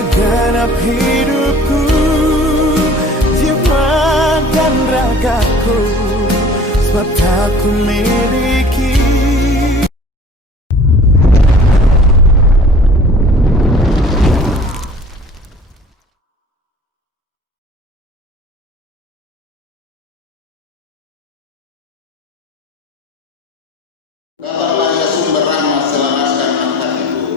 segenap hidupku, jiwa dan ragaku, sebab tak ku miliki. Datanglah sumber rahmat, selamatkan angkat ibu.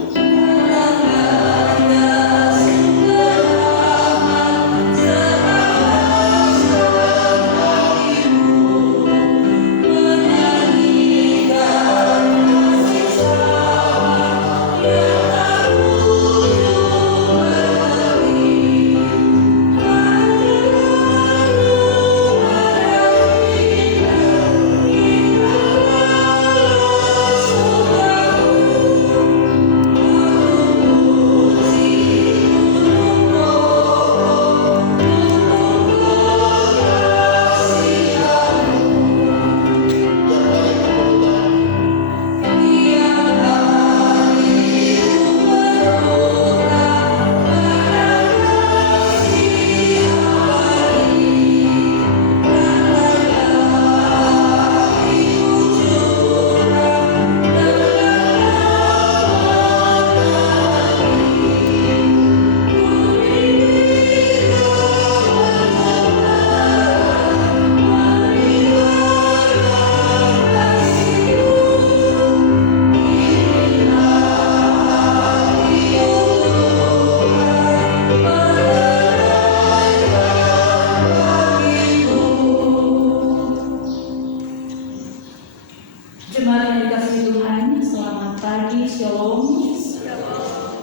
Jemaat yang dikasihi Tuhan, selamat pagi, Shalom.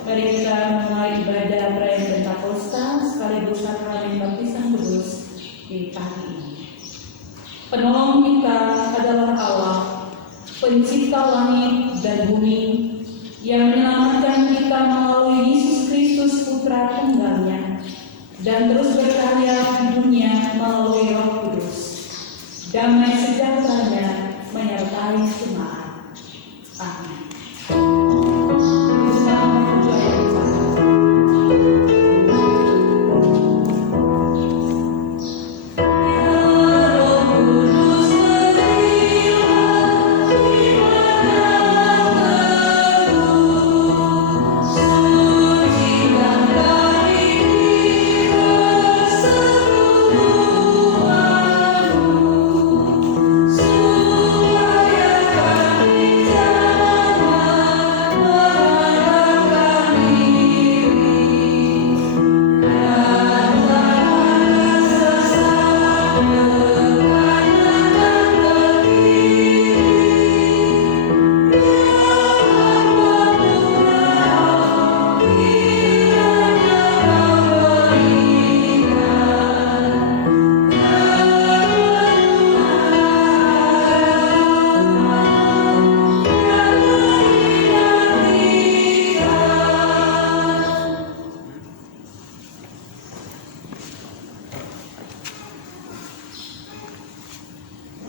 Mari kita mulai ibadah perayaan Pentakosta sekaligus sakramen baptisan kudus di pagi ini. Penolong kita adalah Allah, pencipta langit dan bumi, yang menyelamatkan kita melalui Yesus Kristus Putra Tunggalnya, dan terus berkarya di dunia melalui Roh Kudus. Damai sejahteranya menyertai jemaat. Amin.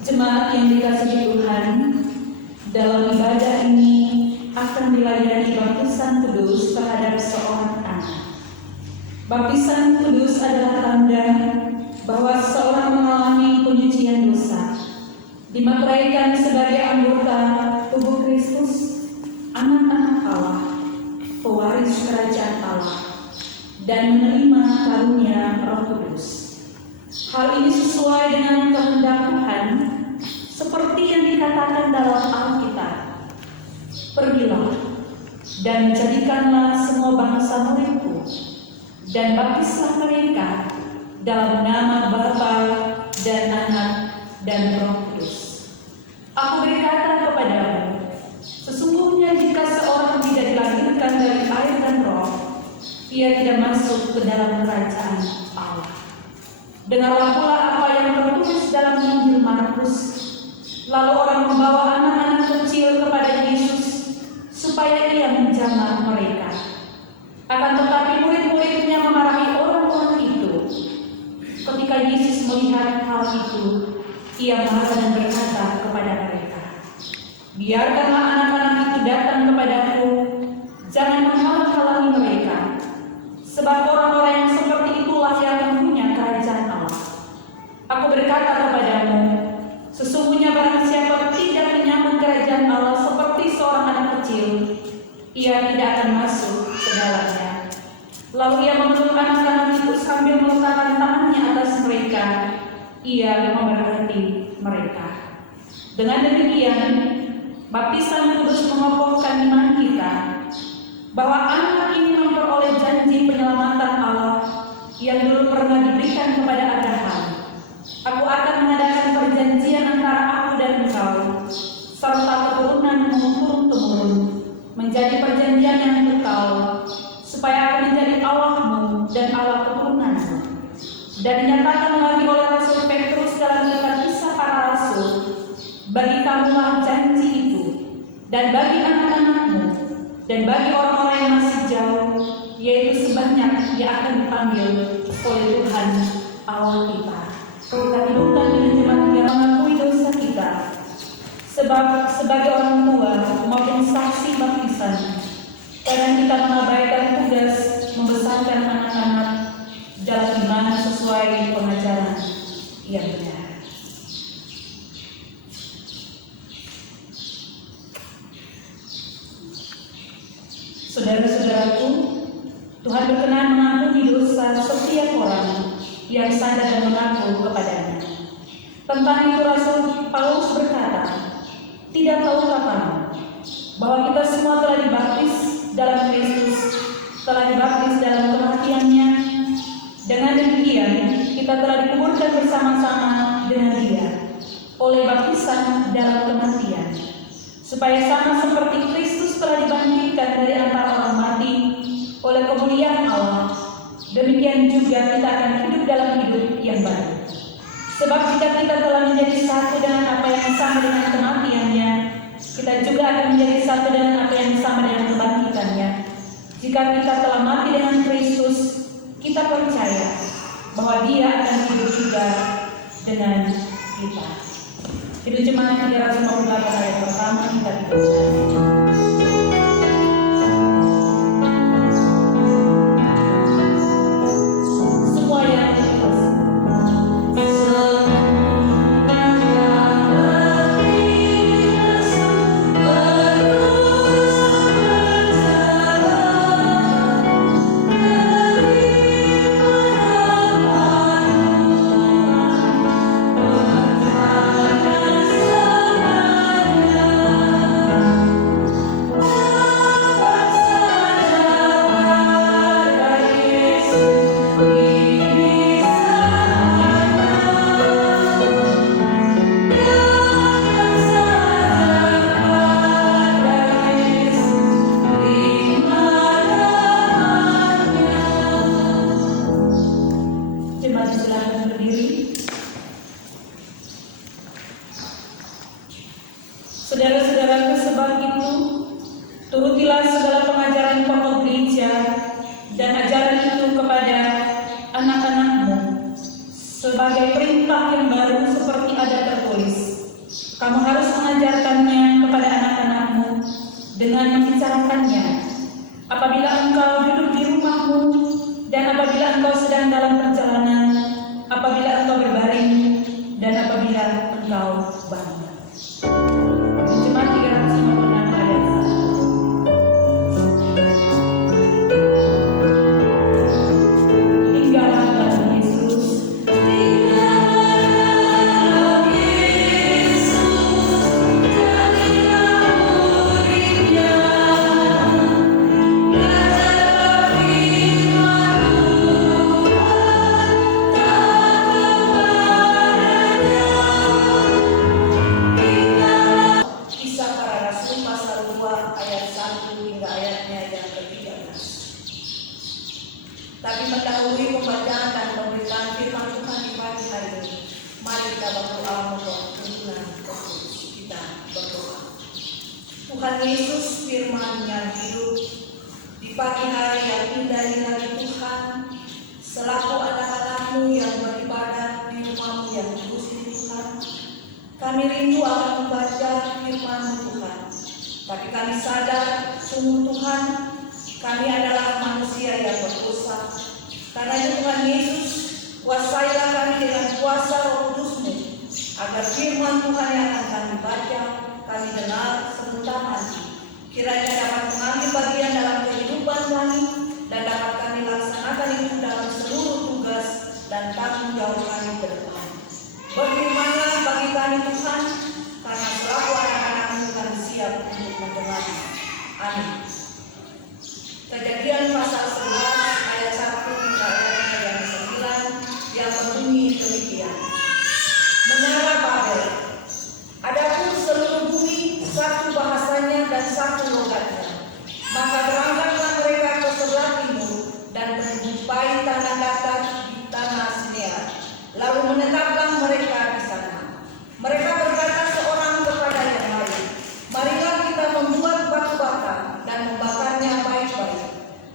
Jemaat yang dikasihi Tuhan, dalam ibadah ini akan dilayani baptisan kudus terhadap seorang anak. Baptisan kudus adalah tanda bahwa seorang mengalami penyucian dosa, dimateraikan sebagai anggota tubuh Kristus, anak-anak Allah, pewaris kerajaan Allah, dan menerima karunia Roh Kudus. Hal ini sesuai dengan kehendak Tuhan, seperti yang dikatakan dalam Alkitab. Pergilah dan jadikanlah semua bangsa muridku, dan baptislah mereka dalam nama Bapa dan Anak dan Roh Kudus. Aku berkata kepadamu, sesungguhnya jika seorang tidak dilahirkan dari air dan roh, ia tidak masuk ke dalam kerajaan Allah. Dengarlah pula apa yang tertulis dalam Injil Markus. Lalu orang membawa anak-anak kecil kepada Yesus supaya ia menjamah mereka. Akan tetapi murid-muridnya memarahi orang-orang itu. Ketika Yesus melihat hal itu, ia marah dan berkata kepada mereka, biarkanlah anak-anak itu datang kepadaku, jangan menghalang-halangi mereka, sebab Aku berkata kepadamu, sesungguhnya barang siapa tidak menyambut kerajaan Allah seperti seorang anak kecil, ia tidak akan masuk ke dalamnya. Lalu ia memeluk anak-anak itu sambil meletakkan tangannya atas mereka. Ia memberkati mereka. Dengan demikian, baptisan kudus mengokohkan iman kita bahwa anak ini memperoleh janji penyelamatan Allah yang dulu pernah diberikan kepada Abraham. Aku akan mengadakan perjanjian antara aku dan engkau serta keturunanmu turun-temurun, menjadi perjanjian yang kekal, supaya aku menjadi Allahmu dan Allah keturunanmu. Dan dinyatakan lagi oleh Rasul Petrus dalam kitab Kisah Para Rasul, bagi kamulah janji itu, dan bagi anak-anakmu, dan bagi orang-orang yang masih jauh, yaitu sebanyak yang akan dipanggil oleh Tuhan Allah kita. Kita hidupkan dengan jemaat yang mengakui dosa kita, sebab sebagai orang tua maupun saksi baptisan, karena kita mengabaikan tugas membesarkan anak-anak dalam iman sesuai pengajaran yang benar. Saudara-saudaraku, Tuhan berkenan mengampuni dosa setiap orang yang sadar dan mengaku kepadanya. Tentang itu Rasul Paulus berkata, tidak tahukah kamu bahwa kita semua telah dibaptis dalam Kristus, telah dibaptis dalam kematian-Nya. Dengan demikian, kita telah dikuburkan bersama-sama dengan Dia oleh baptisan dalam kematian, supaya sama seperti Kristus telah dibangkitkan dari antara orang mati oleh kemuliaan Allah, demikian juga kita akan hidup dalam hidup yang baru. Sebab jika kita telah menjadi satu dengan apa yang sama dengan kematian-Nya, kita juga akan menjadi satu dengan apa yang sama dengan kebangkitan-Nya. Jika kita telah mati dengan Kristus, kita percaya bahwa Dia akan hidup juga dengan kita. Itu jemaat 358 ayat pertama kita dibaca. Saudara-saudaraku, sebab itu turutilah segala pengajaran pokok gereja dan ajaran itu kepada anak-anakmu sebagai perintah yang baru seperti ada tertulis. Kamu harus mengajarkannya kepada anak-anakmu dengan membicarakannya apabila engkau duduk di rumahmu dan apabila engkau sedang dalam perjalanan, apabila engkau berbaring dan apabila engkau bangun. Jemaat 356 ayat 1. Tinggallah dalam Yesus. Tapi mendahului pembacaan dan pemberitaan firman Tuhan di pagi hari ini, mari kita berdoa mohon tuntunan Kristus. Kita berdoa. Tuhan Yesus, firman yang hidup di pagi hari yang indah ini lagi Tuhan, selaku anak-anakmu yang beribadah di rumahmu yang kudus ini Tuhan, kami rindu akan membaca firman Tuhan. Tapi kami sadar sungguh Tuhan, kami adalah manusia yang berdosa. Karena itu Tuhan Yesus, kuasailah kami dengan kuasa Roh pada firman Tuhan yang akan kami baca, kami dengar sebentar nanti. Kiranya dapat mengambil bagian dalam kehidupan kami dan dapat kami laksanakan itu dalam seluruh tugas dan tanggung jawab kami ke depan. Berfirmanlah bagi kami Tuhan, karena selaku anak-anak-Mu kami siap untuk mendengar. Amin. Kejadian pasal 11 ayat 1 hingga ayat yang 9 yang berbunyi demikian. Menara Babel. Adapun seluruh bumi satu bahasanya dan satu logatnya. Maka berangkatlah mereka ke sebelah timur dan menjumpai tanah datar di tanah Sinear. Lalu menetaplah mereka di sana. Mereka berkata seorang kepada yang lain, marilah kita membuat batu bata dan membakarnya baik-baik.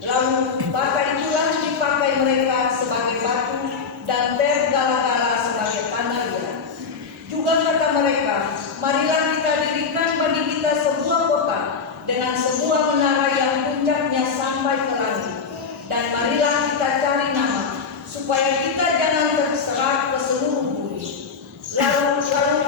Lalu bata itulah dipakai mereka sebagai batu dan tergala-gala sebagai tanah liat. Juga kata mereka, marilah kita dirikan bagi kita sebuah kota dengan sebuah menara yang puncaknya sampai ke langit. Dan marilah kita cari nama, supaya kita jangan terserak ke seluruh bumi. Lalu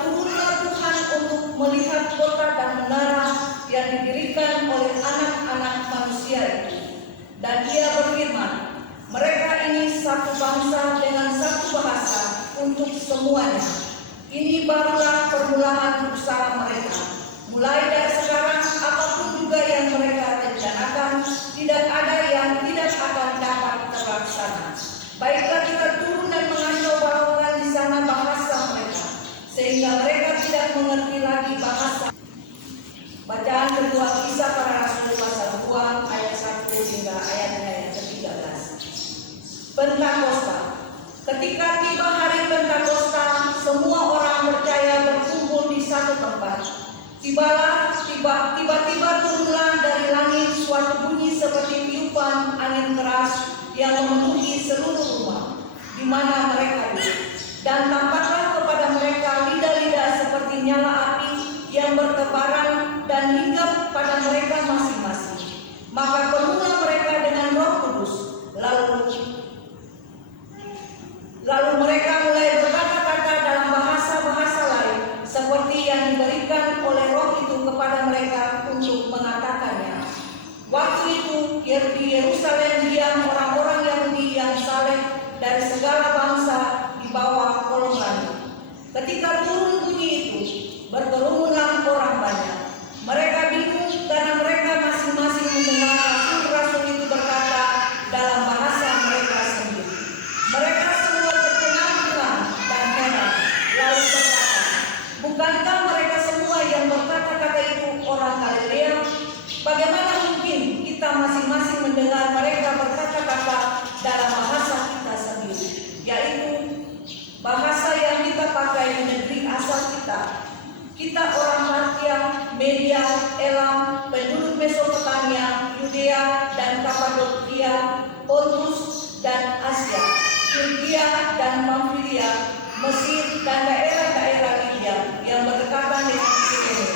turunlah Tuhan untuk melihat kota dan menara yang didirikan oleh anak-anak manusia itu. Dan Ia berfirman, mereka ini satu bangsa dengan satu bahasa untuk semuanya. Ini barulah permulaan usaha mereka. Mulai dari sekarang, apapun juga yang mereka rencanakan, tidak ada yang tidak akan dapat terlaksana. Baiklah kita turun dan mengacau balaukan di sana bahasa mereka, sehingga mereka tidak mengerti lagi bahasa. Bacaan kedua Kisah Para Rasul pasal 2 ayat 1 hingga ayatnya yang ke-13. Pentakosta. Ketika tiba hari Pentakosta, semua orang percaya berkumpul di satu tempat. Tiba-tiba turunlah dari langit suatu bunyi seperti tiupan angin keras yang memenuhi seluruh rumah di mana mereka duduk. Dan tampaklah kepada mereka lidah-lidah seperti nyala api yang bertebaran dan hinggap pada mereka masing-masing. Maka penuhlah mereka dengan Roh Kudus. Lalu mereka mulai berkata-kata dalam bahasa-bahasa lain seperti yang diberikan oleh Roh itu kepada mereka untuk mengatakannya. Waktu itu di Yerusalem diam orang-orang Yahudi yang saleh dari segala bangsa di bawah kolong langit. Ketika turun bunyi itu, berkerumunlah orang banyak. Mereka bingung karena mereka masing-masing mendengar rasul-rasul itu berkata dalam bahasa mereka sendiri. Mereka semua tercengang-cengang dan heran, lalu berkata, bukankah mereka semua yang berkata-kata itu orang Galilea? Bagaimana mungkin kita masing-masing mendengar mereka berkata-kata dalam bahasa kita sendiri, yaitu bahasa yang kita pakai di negeri asal kita. Kita orang Partia, Media, Elam, penduduk Mesopotamia, Yudea dan Kapadokia, Pontus dan Asia, Turkia dan Pamfilia, Mesir dan daerah-daerah Libya yang berdekatan dengan Kirene,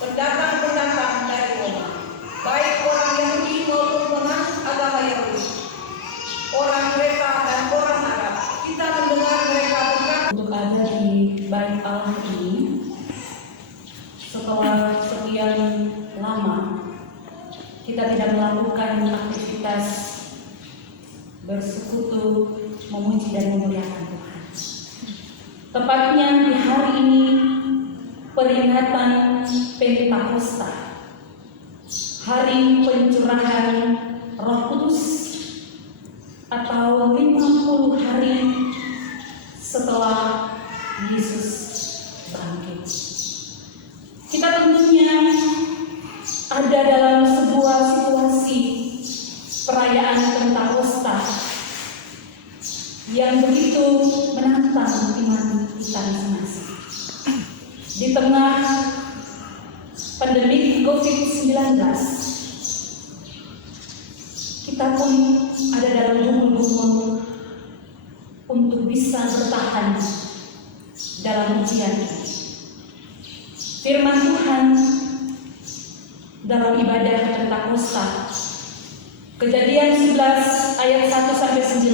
pendatang-pendatang dari Roma, baik orang Yahudi maupun penganut agama Yahudi, orang Kreta dan orang Arab. Kita mendengar mereka berkata, untuk ada di bait Allah ini. Setelah sekian lama kita tidak melakukan aktivitas bersekutu, memuji dan memuliakan Tuhan. Tepatnya di hari ini peringatan Pentakosta, hari pencurahan Roh Kudus, atau 50 hari setelah Yesus bangkit. Kita tentunya ada dalam sebuah situasi perayaan Pentakosta yang begitu menantang iman kita masing-masing. Di tengah pandemi COVID-19, kita pun ada dalam gumul-gumul untuk bisa bertahan dalam ujian ini. Firman Tuhan dalam ibadah Pentakosta, Kejadian 11 ayat 1-9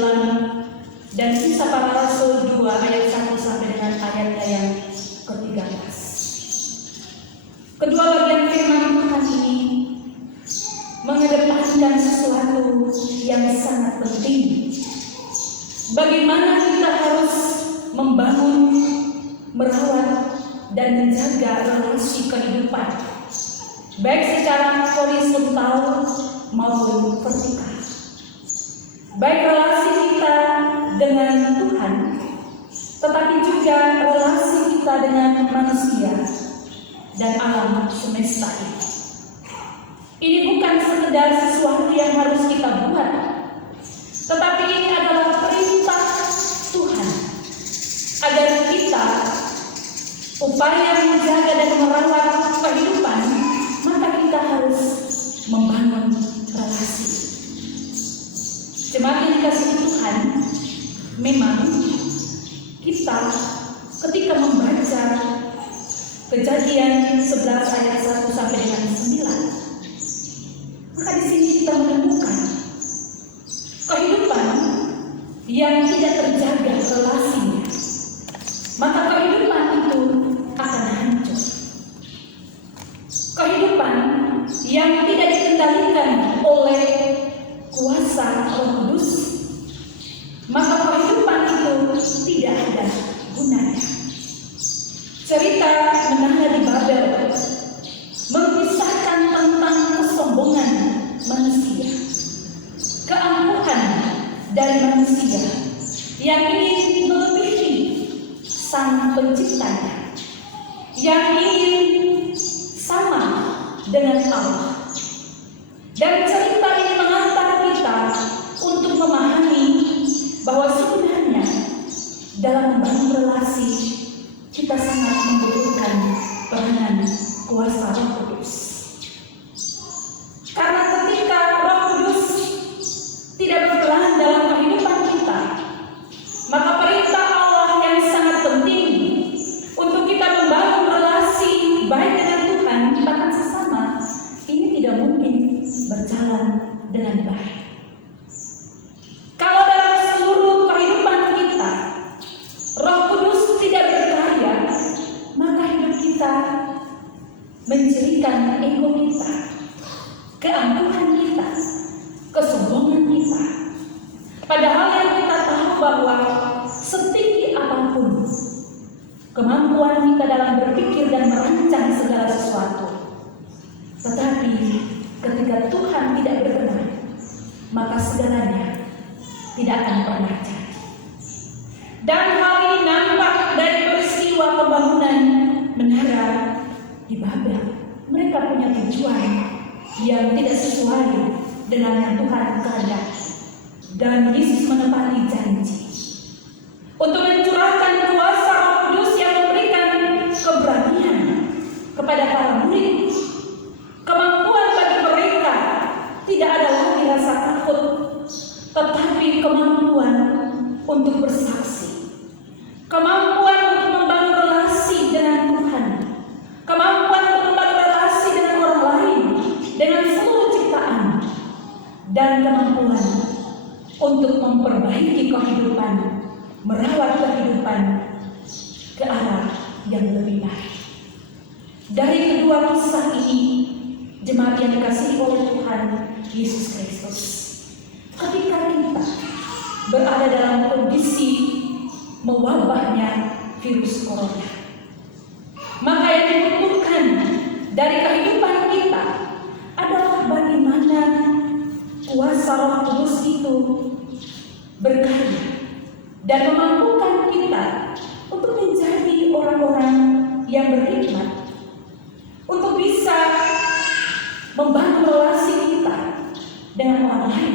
dan Kisah Para Rasul 2 ayat 1 sampai dengan ayatnya yang bagaimana kita harus membangun, merawat, dan menjaga relasi kehidupan, baik secara horizontal maupun vertikal. Baik relasi kita dengan Tuhan, tetapi juga relasi kita dengan manusia dan alam semesta ini. Ini bukan sekedar sesuatu yang harus kita buat, tetapi ini adalah perintah Tuhan agar kita upaya menjaga dan merawat kehidupan, maka kita harus membangun relasi. Jemaat yang dikasihi Tuhan, memang kita ketika membaca Kejadian 11 ayat 1 sampai dengan 9, maka di sini kita menemukan kehidupan yang tidak terjaga relasinya, maka kehidupan itu akan hancur. Kehidupan yang tidak dikendalikan oleh kuasa Roh Kudus, maka kehidupan itu tidak ada gunanya. Cerita menara di Babel mengisahkan tentang kesombongan manusia, keangkuhan dari manusia yang ingin melebihi Sang Penciptanya, yang ingin sama dengan Allah. Dan cerita ini mengantar kita untuk memahami bahwa sebenarnya dalam membangun relasi kita sangat membutuhkan peranan kuasa Roh Kudus. Karena ketika Roh Kudus tidak berperan dalam kehidupan kita, maka perintah Allah yang sangat penting untuk kita membangun relasi baik dengan Tuhan bahkan sesama ini tidak mungkin berjalan dengan baik. Kalau dalam seluruh kehidupan kita Roh Kudus tidak berkarya, maka hidup kita mencirikan ego kita, keangkuhan kita, kesombongan kita. Padahal yang kita tahu bahwa setinggi apapun kemampuan kita dalam berpikir dan merancang segala sesuatu, tetapi ketika Tuhan tidak berkenan, maka segalanya tidak akan pernah jadi. Dan hal ini nampak dari peristiwa pembangunan menara di Babel. Mereka punya tujuan yang tidak sesuai dengan yang Tuhan kehendaki. Dan Yesus menepati janji untuk mencurahkan kuasa Roh Kudus yang memberikan keberanian kepada para murid, kemampuan bagi mereka tidak ada lagi rasa takut, tetapi kemampuan untuk bersaksi, kemampuan untuk membangun relasi dengan Tuhan, kemampuan untuk membangun relasi dengan orang lain, dengan seluruh ciptaan, dan kemampuan untuk memperbaiki kehidupan, merawat kehidupan ke arah yang lebih baik. Dari kedua kisah ini, jemaat yang dikasihi oleh Tuhan Yesus Kristus, ketika kita berada dalam kondisi mewabahnya virus corona, maka yang dibutuhkan dari kehidupan kita adalah bagaimana kuasa Roh Kudus itu berkarya dan memampukan kita untuk menjadi orang-orang yang berhikmat, untuk bisa membangun relasi kita dengan orang lain,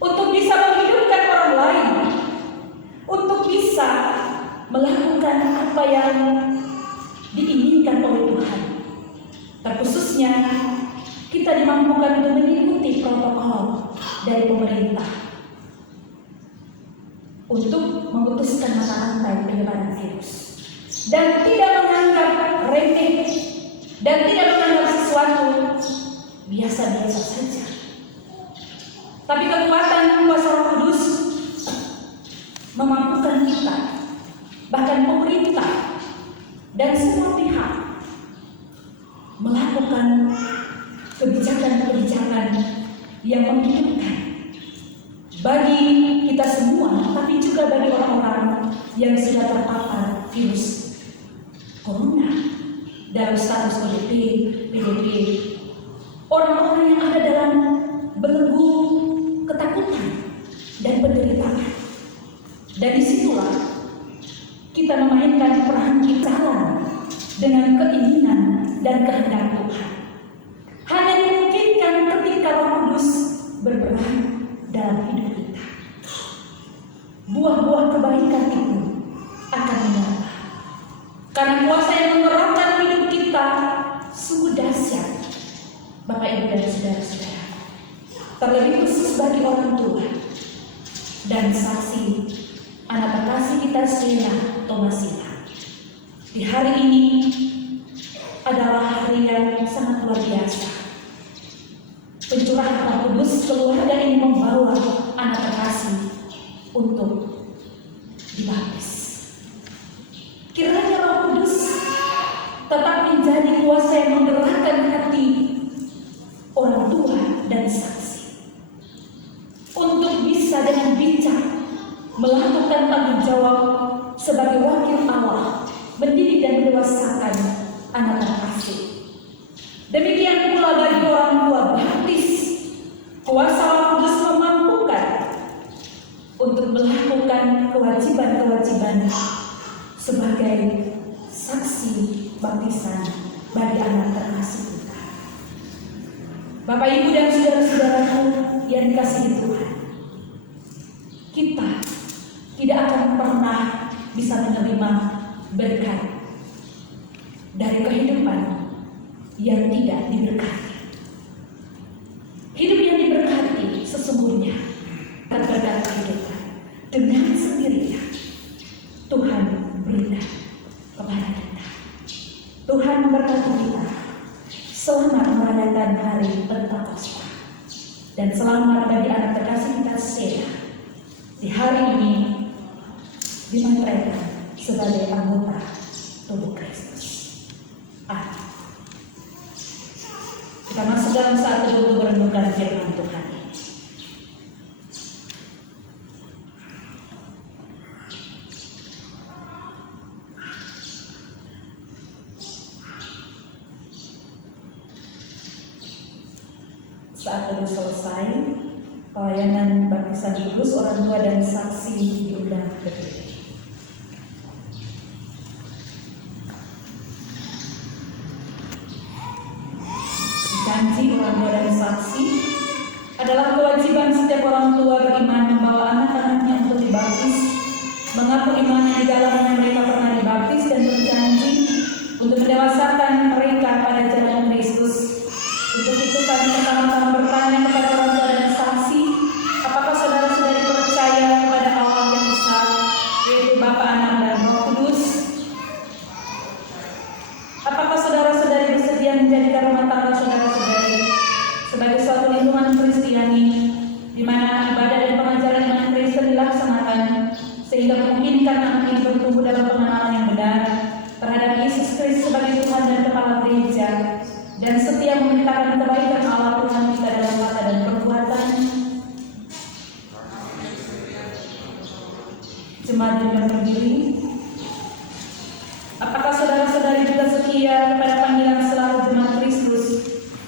untuk bisa menghidupkan orang lain, untuk bisa melakukan apa yang diinginkan oleh Tuhan. Terkhususnya kita dimampukan untuk mengikuti protokol dari pemerintah untuk memutuskan mata rantai penyebaran virus, dan tidak menganggap remeh dan tidak menganggap sesuatu biasa-biasa saja. Tapi kekuatan kuasa Roh Kudus memampukan kita, bahkan pemerintah dan semua pihak, melakukan kebijakan-kebijakan yang menghidupkan bagi kita semua, tapi juga bagi orang-orang yang sudah terpapar virus corona dalam status PDP, orang-orang yang ada dalam belenggu ketakutan dan penderitaan. Dan disitulah kita memainkan peran kita dengan keinginan dan kehendak Tuhan. Hanya dimungkinkan ketika Roh Kudus berperan dalam hidup kita. Buah-buah kebaikan itu akan menyala. Karena kuasa yang menggerakkan hidup kita sungguh dahsyat, Bapak Ibu dan saudara-saudara. Terlebih khusus bagi orang tua dan saksi anak terkasih kita Sheila Thomasina. Di hari ini adalah hari yang sangat luar biasa. Pencurahan Roh Kudus, keluarga ini membawa anak terkasih untuk dibaptis. Kiranya Roh Kudus tetap menjadi kuasa yang menggerakkan hati orang tua dan saksi untuk bisa dengan bijak melakukan tanggung jawab sebagai wakil Allah, mendidik dan mendewasakan anak terkasih. Demikian pula bagi orang tua baptis, kuasa Roh Kudus memampukan untuk melakukan kewajiban-kewajiban sebagai saksi baptisan bagi anak terkasih kita. Bapak Ibu dan saudara-saudaraku yang dikasihi Tuhan, kita tidak akan pernah bisa menerima berkat dari kehidupan yang tidak diberkati. Hidup yang diberkati sesungguhnya terberkat kehidupan dengan sendirinya Tuhan berikan kepada kita. Tuhan memberkati kita. Selamat merayakan hari Pentakosta dan selamat bagi anak terkasih kita Sheila di hari ini dimantraikan sebagai anggota tubuh Kristus. Amin. Kita masuk dalam saat teduh merenungkan firman Tuhan. Saat teduh selesai, pelayanan baptisan kudus orang tua dan saksi diundang berdiri. Janji orang tua dan saksi adalah kewajiban setiap orang tua beriman membawa anak-anaknya untuk dibaptis, mengaku imannya di dalamnya mereka pernah dibaptis dan berjanji untuk mendewasakan mereka pada jalan Kristus. Untuk itu kami pertama-tama bertanya kepada orang tua dan saksi, apakah saudara-saudari percaya kepada Allah yang besar, yaitu Bapa, Anak, dan Roh Kudus? Apakah saudara-saudari bersedia menjadikan rumah tangga saudara-saudari sebagai suatu lingkungan Kristiani di mana ibadah dan pengajaran iman Kristen dilaksanakan sehingga memungkinkan anak ini bertumbuh dalam pengenalan yang benar terhadap Yesus Kristus sebagai Tuhan dan Kepala Gereja dan setia memberitakan kebaikan Allah Tuhan kita dalam kata dan perbuatan? Jemaat yang berdiri, apakah saudara-saudari juga setia kepada panggilan selalu jemaat Kristus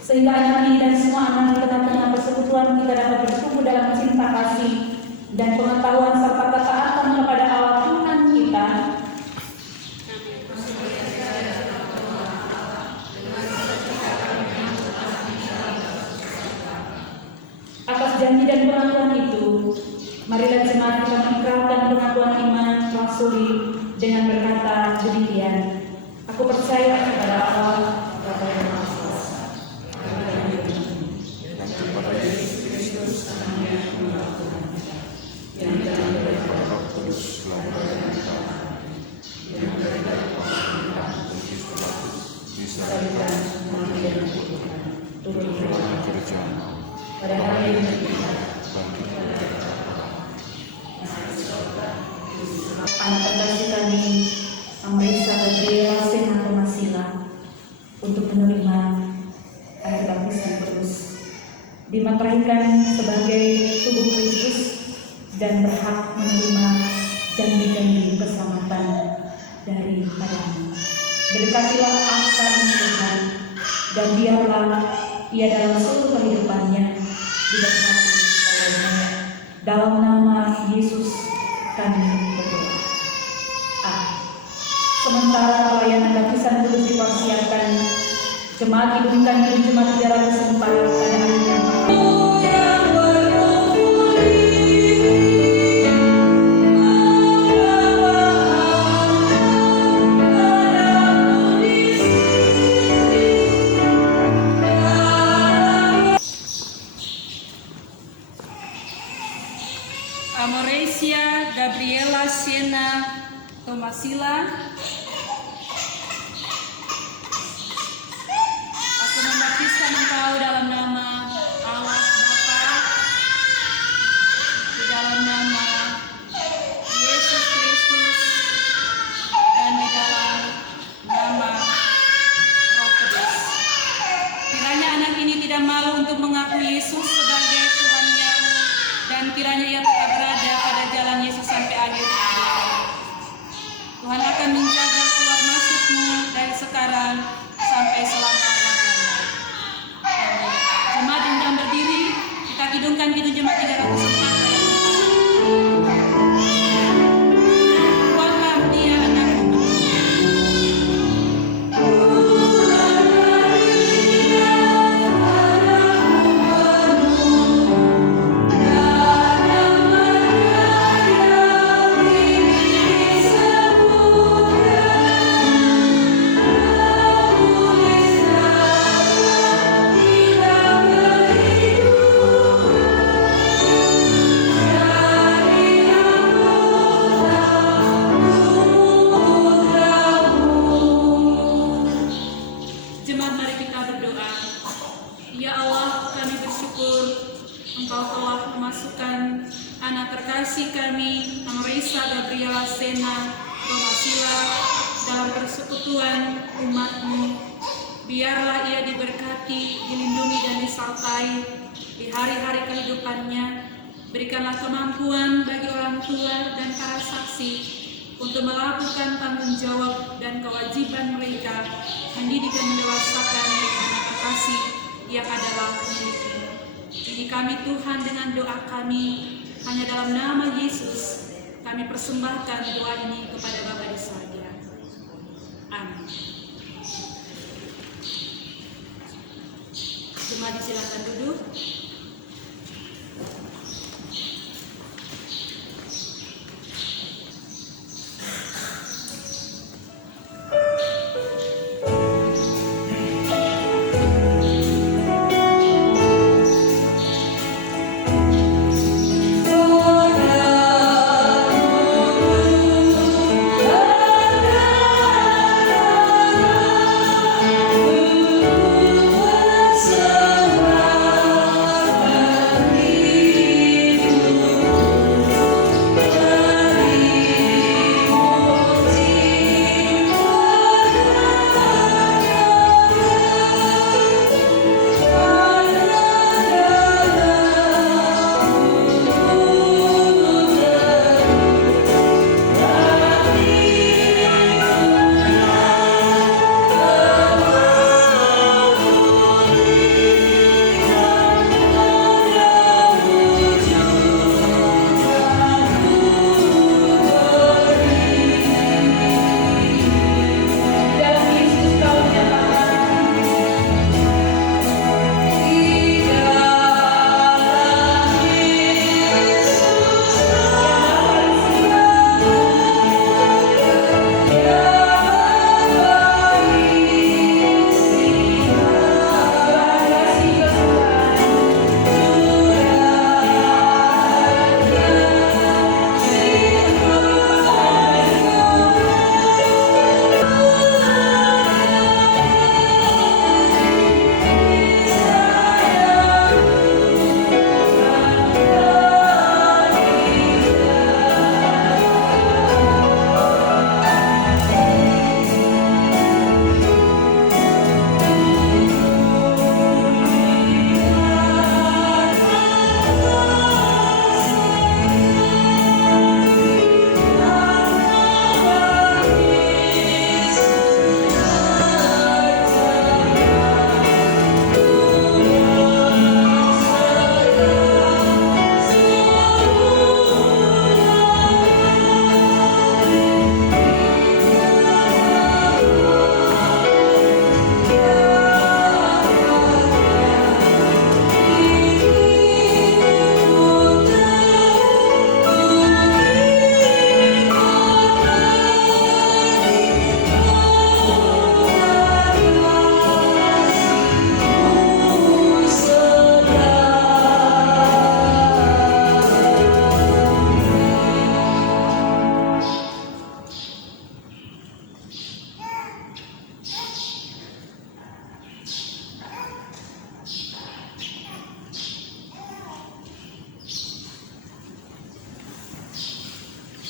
sehingga anak ini dan semua anak di tengah-tengah persekutuan kita dapat bertumbuh dalam cinta kasih dan pengetahuan serta ketaatan kepada Allah Tuhan kita? Atas janji dan pengakuan itu, marilah jemaat kita mengikrarkan pengakuan iman rasuli dengan berkata demikian. Aku percaya kepada Allah, Bapa yang Maha Kuasa, kepada Yesus Kristus, Anaknya yang Maha Tuhan, yang dalam dari Roh Kudus lahir dari Allah, yang dari Allah kita Kristus Pilatus disalibkan mati dan dikuburkan, turun ke dalam gereja. Pada hari ini anak terkasih kami Berkatilah Asa ini Tuhan, dan biarlah ia dalam seluruh kehidupannya diberkati oleh-Nya. Dalam nama Yesus kami berdoa. Amin. Sementara pelayanan baptisan kudus dipersiapkan, jemaat hidupkan hidup jemaat 304 pada akhirnya. Amoresia Gabriela Siena Tomasila. Aku membaptiskan engkau dalam nama Allah Bapa, di dalam nama Yesus Kristus, dan di dalam nama Roh Kudus. Kiranya anak ini tidak malu untuk mengaku Yesus sebagai Tuhannya, dan kiranya ia tetap berada pada jalan Yesus sampai akhir kehidupan. Tuhan akan menjaga keluar masukmu dari sekarang sampai selama-lamanya. Amin. Jemaat yang berdiri, kita kidungkan kidung jemaat 304. Kuatlah dia anakku. Jemaat, mari kita berdoa. Ya Allah, kami bersyukur Engkau telah memasukkan anak terkasih kami, Amoresia Gabriela Sena Tomasila, dalam persekutuan umat-Mu. Biarlah ia diberkati, dilindungi dan disertai di hari-hari kehidupannya. Berikanlah kemampuan bagi orang tua dan para saksi untuk melakukan tanggung jawab dan kewajiban mereka mendidik dan mendewasakan anak terkasih yang adalah milik-Mu. Ini kami Tuhan dengan doa kami, hanya dalam nama Yesus kami persembahkan doa ini kepada Bapa di surga. Amin. Jemaat disilakan duduk.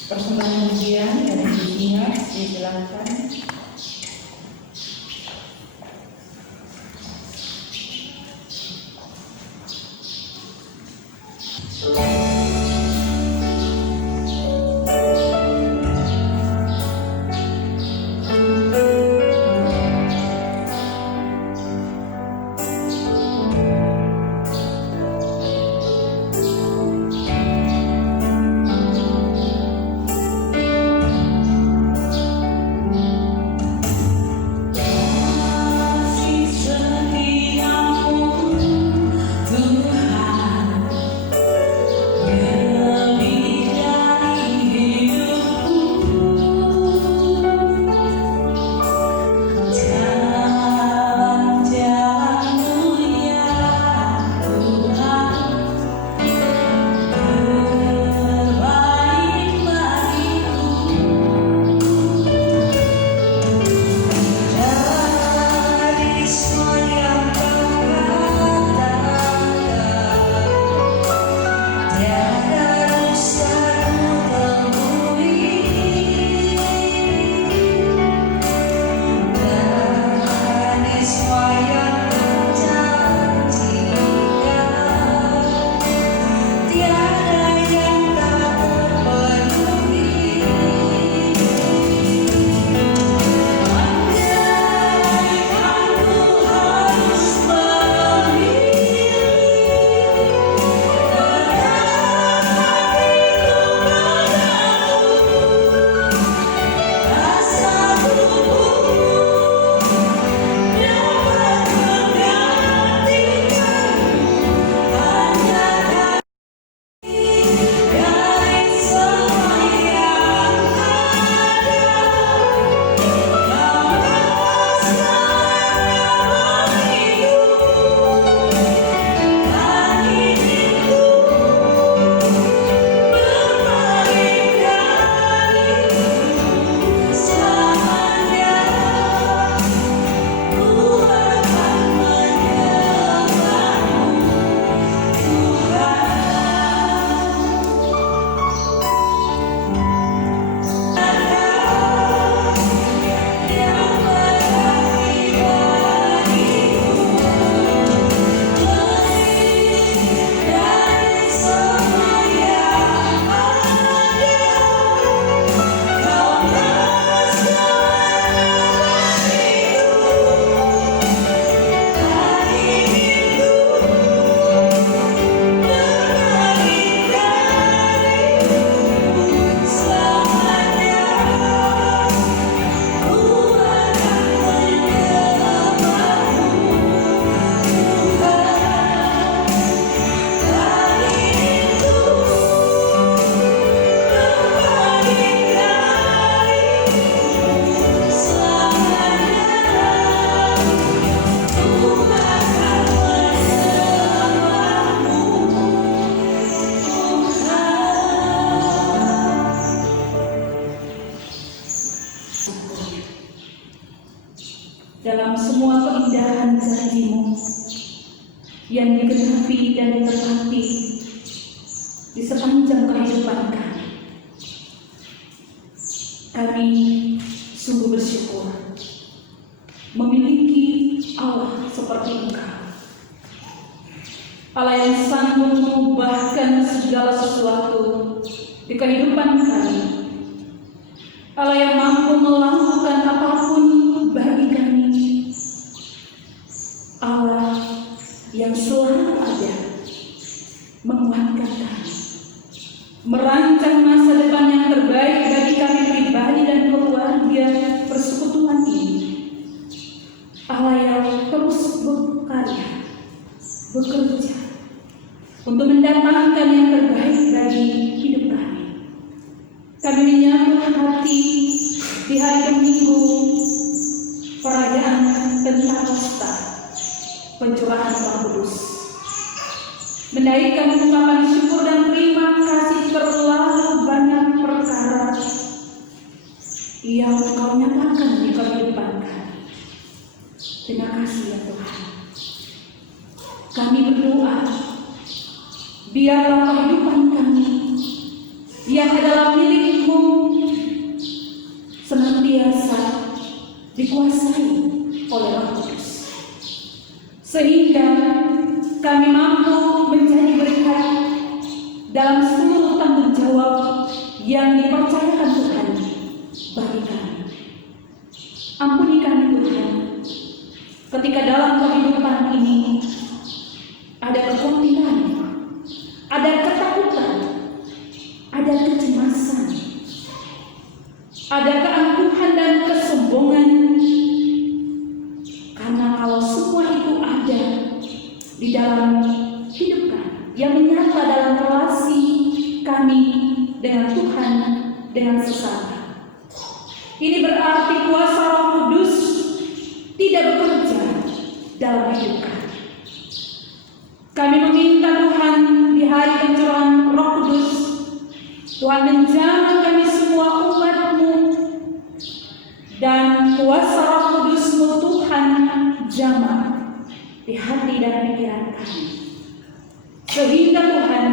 Persembahan ujian dari dunia dijelaskan. Dalam semua keindahan janji-Mu yang digenapi dan ditepati di sepanjang kehidupan kami. Kami sungguh bersyukur memiliki Allah seperti Engkau, Allah yang sanggup mengubahkan segala sesuatu di kehidupan kami, Allah yang mampu melakukan apapun bagi kami, Allah yang selalu ada menguatkan kami, merancang masa depan yang terbaik bagi kami pribadi dan keluarga persekutuan ini. Allah yang terus berkarya, bekerja untuk mendatangkan yang terbaik bagi hidup kami. Kami menyambut hati di hari Minggu perayaan Pentakosta, pencurahan Roh Kudus, menaikkan ungkapan syukur dan terima kasih terlalu banyak perkara yang Engkau nyatakan di kehidupan kami. Terima kasih ya Tuhan. Kami berdoa, biarlah kehidupan kami yang adalah milikmu senantiasa dikuasai oleh Roh Kudus, sehingga kami mampu menjadi berkat dalam seluruh tanggung jawab yang dipercayakan Tuhan bagi kami. Ampuni kami Tuhan, ketika dalam kehidupan ini ada kekhawatiran, ada ketakutan, ada kecemasan, ada keangkuhan dan kesombongan. Karena kalau semua itu ada di dalam hidup kami, yang menyata dalam relasi kami dengan Tuhan, dengan sesama, ini berarti kuasa Roh Kudus tidak bekerja dalam hidup kami. Kami meminta Tuhan di hari pencurahan Roh Kudus, Tuhan menjaga kami semua umat-Mu, dan kuasa Roh Kudus-Mu Tuhan jamah di hati dan pikiran kami, sehingga Tuhan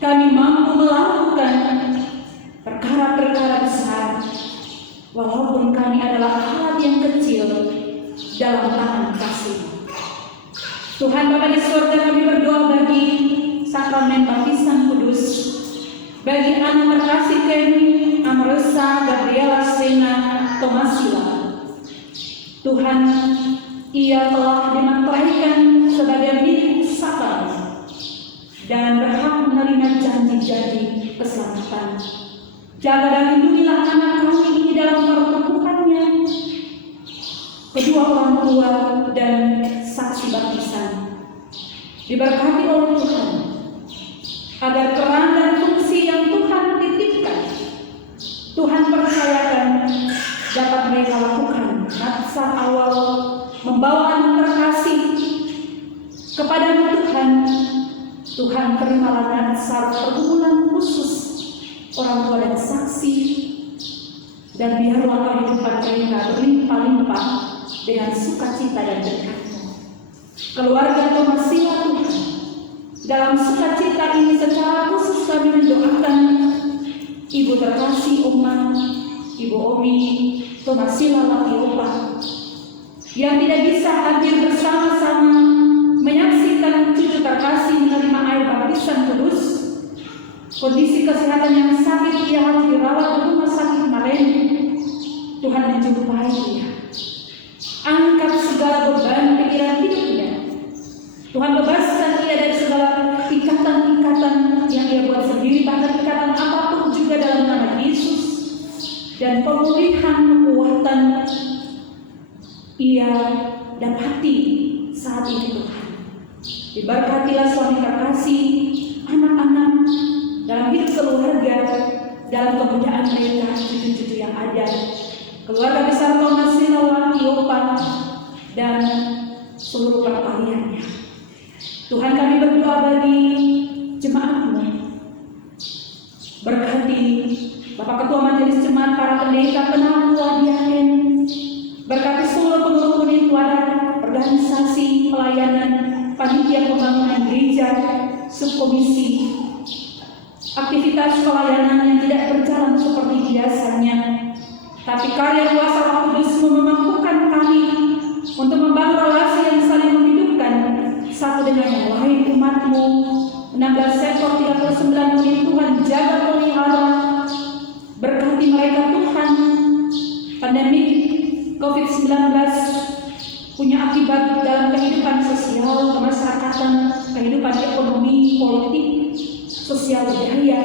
kami mampu melakukan perkara-perkara besar, walaupun kami adalah alat yang kecil dalam tangan kasih. Tuhan Bapa di surga, kami berdoa bagi sakramen baptisan kudus, bagi anak terkasih kami Amresa Gabriela Sena Tomasila. Tuhan, ia telah dimateraikan sebagai milik sakramen dan berhak menerima janji-janji keselamatan. Jaga dan lindungilah anak kami ini dalam pertumbuhannya, kedua orang tua dan saksi baptisan. Diberkati oleh Tuhan, agar peran dan fungsi yang Tuhan titipkan, Tuhan percayakan, dapat mereka lakukan saat awal membawa anak terkasih kepadamu Tuhan. Tuhan, terimalah dasar pergumulan khusus orang tua dan saksi, dan biarlah kehidupan mereka berlimpah-limpah dengan sukacita dan berkat-Mu. Keluarga Tomasila Tuhan, dalam sukacita ini secara khusus kami mendoakan Ibu terkasih Oma, Ibu Omi Tomasila Laki Opa, yang tidak bisa hadir bersama-sama menyaksikan cucu terkasih menerima air baptisan kudus. Kondisi kesehatan yang sakit, ia harus dirawat di rumah sakit Malene. Tuhan menjumpai dia, angkat segala beban pikiran hidupnya. Tuhan bebaskan ia dari segala ikatan-ikatan yang ia buat sendiri, bahkan ikatan apapun juga dalam nama Yesus, dan pemulihan kekuatan ia dapati saat ini. Tuhan, diberkatilah suami terkasih, anak-anak, dalam hidup keluarga, dalam kebudayaan mereka, cucu-cucu yang ada, keluarga besar Tomasila Laki Opa, dan seluruh perkaliannya. Tuhan, kami berdoa bagi jemaat-Mu. Berkati Bapak Ketua Majelis Jemaat, para pendeta, penatua, diaken. Berkati seluruh pengurus unit wadah, organisasi pelayanan, panitia pembangunan gereja, subkomisi, aktivitas pelayanan yang tidak berjalan seperti biasanya, tapi karya kuasa Roh Kudus memampukan kami untuk membangun relasi yang saling menghidupkan satu dengan yang lain. Umat-Mu 16 sektor 39 unit, Tuhan jaga pelihara, berkati mereka Tuhan. Pandemi COVID-19 punya akibat dalam kehidupan sosial, kemasyarakatan, kehidupan ekonomi, politik, sosial budaya,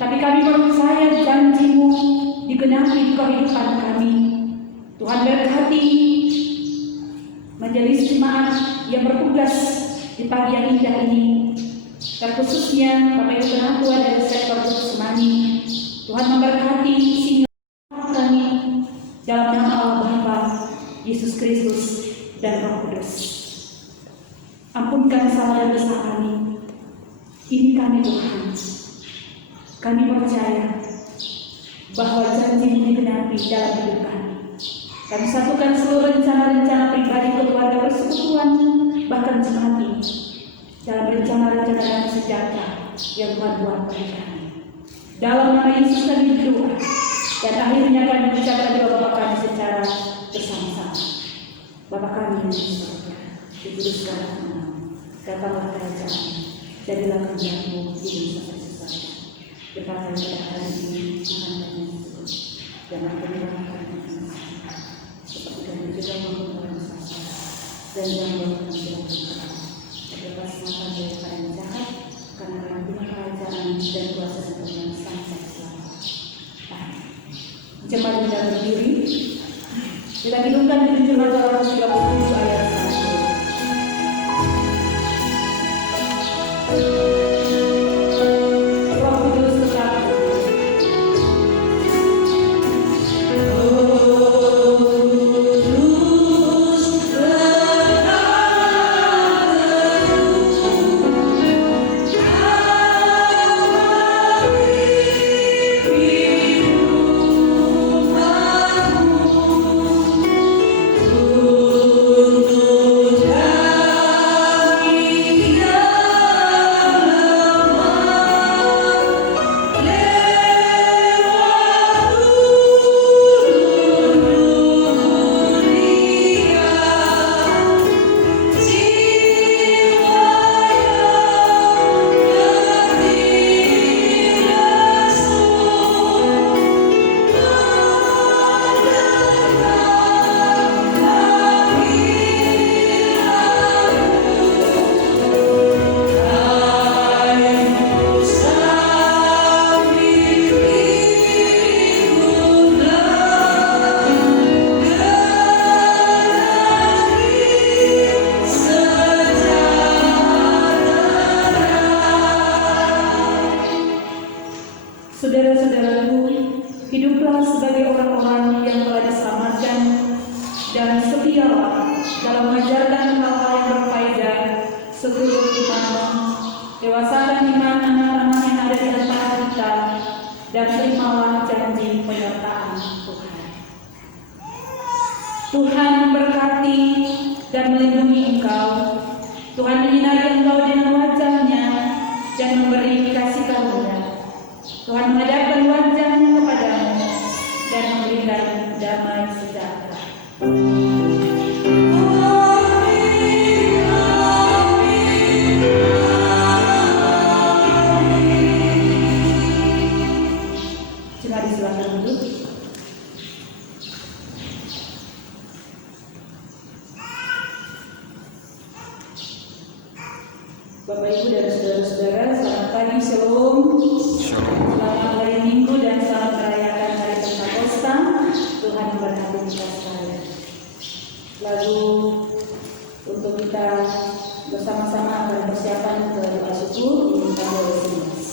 tapi kami percaya janji-Mu digenapi di kehidupan kami. Tuhan, berkati majelis jemaat yang bertugas di pagi yang indah ini, terkhususnya Bapak Ibu Penatua dari sektor Semani. Tuhan memberkati singgah kami dalam nama Allah Bapa, Yesus Kristus, dan Roh Kudus. Ampunkan salah dan dosa kami. Ini kami Tuhan. Kami percaya bahwa janji-Mu digenapi dalam hidup kami. Kami satukan seluruh rencana-rencana pribadi, keluarga, persekutuan, bahkan jemaat ini dalam rencana-rencana dan sejahtera yang Tuhan buat bagi kami. Dalam nama Yesus kami berdoa. Dan akhirnya kami mengucapkan doa Bapa kami secara bersama-sama. Bapa kami yang di surga, dikuduskanlah namamu, datanglah kerajaan-Mu, jadilah kehendak-Mu di bumi seperti di surga. Berikanlah pada hari ini makan kami yang cukup, dan ampunilah kami seperti kami juga mengampuni orang salah, dan jangan bawa kami dalam pencobaan, tapi lepaskanlah kami dari perkara yang jahat, karena Kau punya kerajaan dan kuasa sepenuhnya sampai selamanya. Amin. Jemaat kita berdiri. Kita hidupkan di Jemaat 137 ayat 1. Roh Kudus tetap Saudara-saudaraku, hiduplah sebagai orang-orang yang telah diselamatkan dan setialah dalam mengajarkan hal-hal yang berfaedah seturut iman, dewasakan iman anak-anak yang ada di antara kita, dan terimalah janji penyertaan Tuhan. Tuhan memberkati dan melindungi engkau. Tuhan menyinari engkau dengan wajah-Nya dan memberi kasih karunia. Tuhan menghadapkan wajah-Nya kepadamu dan memberikan damai sejahtera. Coba disilakan duduk. Bapak Ibu dan saudara-saudara, selamat pagi, shalom. Selamat hari Minggu dan selamat merayakan hari Pentakosta. Tuhan memberkati kita sekalian. Lalu untuk kita bersama-sama akan persiapan ke doa syukur diminta oleh Simas.